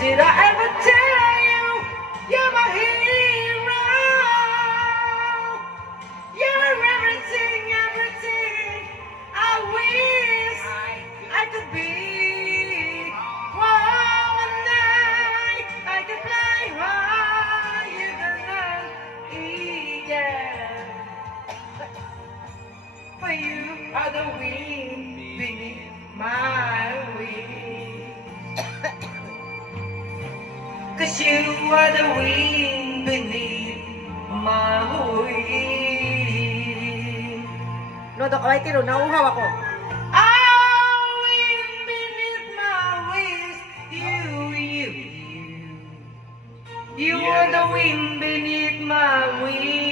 Did I ever tell you you're my hero? You're everything, everything I wish I could be. One night I could fly higher than an eagle. For you are the wind beneath my wings. 'Cause you are the wind beneath my wings. No, Dok, ay, tiro, nauuhaw ako. Ah, wind beneath my wings. You are the wind beneath my wings.